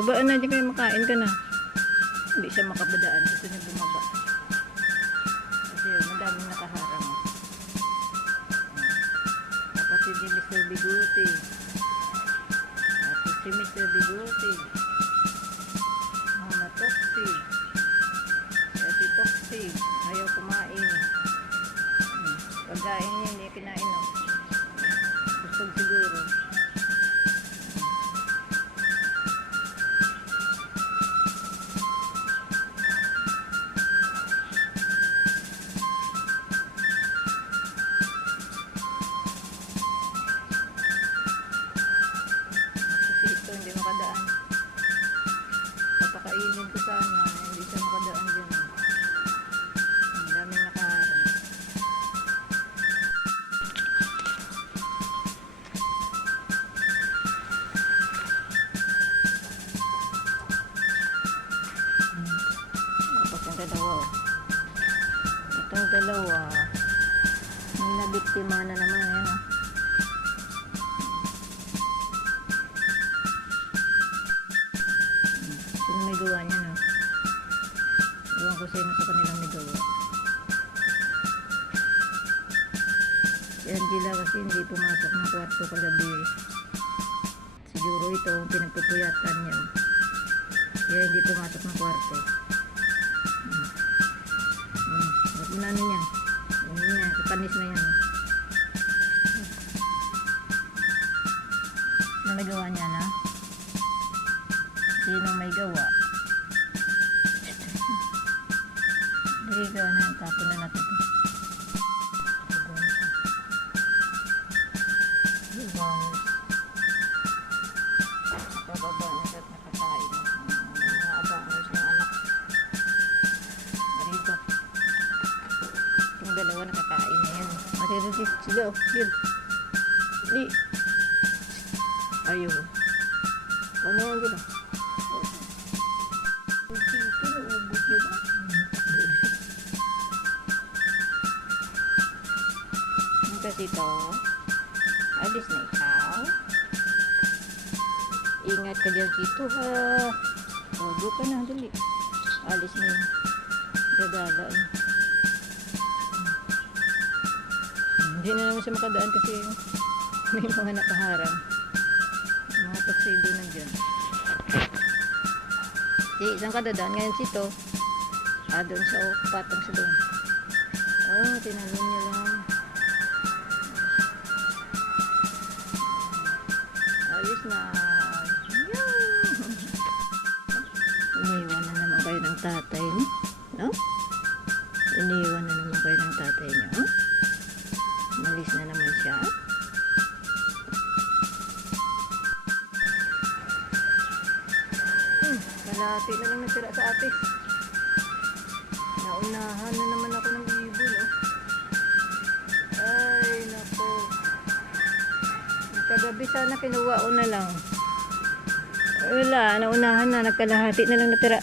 Babaan na dyan kayo, makain ka na. Hindi siya makabadaan. Gusto niya bumaba. Kasi yun, madaming nakaharang. Kapatid ni Mr. Biguti. Tapos si Mr. Biguti. Mama Toxi. Si Toxi. Ayaw kumain. Pagkain niya, hindi kinain. No? Busog siguro. Hindi makadaan. Papakainin ko sana, hindi siya makadaan dyan. Ang daming nakaharang. Tapos ang dalawa. Itong dalawa, may nabiktima na naman. Yan, oh. May gawa niya, no? Iwan ko sino sa kanilang may gawa. Si Angela kasi hindi pumasok ng kwarto kagabi. Siguro ito ang pinagpupuyatan niya. Kaya hindi pumasok ng kwarto. Ba't mo na ano niya? Ano niya? Kapanis na yan. Ano may gawa niya, na? Sinong may gawa? Hindi gawa na, tapon na natin ito. Nakababa na siya at nakakain. Mga abangers ng anak. Marito. Itong dalawa nakakain na yan. Masiriti, sige o, yun. Hindi. Ayaw. Ano yan dito? Dito, naubos yun. Kasi ito, alis na ikaw. Ingat ka dyan dito, ha. O, doon ka na, dali. Alis na yun. Dadala. Hindi na naman siya makadaan kasi may mga nakaharang. Mga tuxedo na dyan. Saan ka dadaan? Ngayon sito. Doon siya, patong siya doon. Tinanong niya lang. Alis na. Iniwan na naman kayo ng tatay niyo. No? Iniwan na naman kayo ng tatay niyo. Malis na naman siya. Kalahati na lang natira sa atis. Naunahan na naman ako ng ibon. Ay, nako. Kagabi sana kinuha ko na lang. Wala, naunahan na. Nagkalahati na lang natira.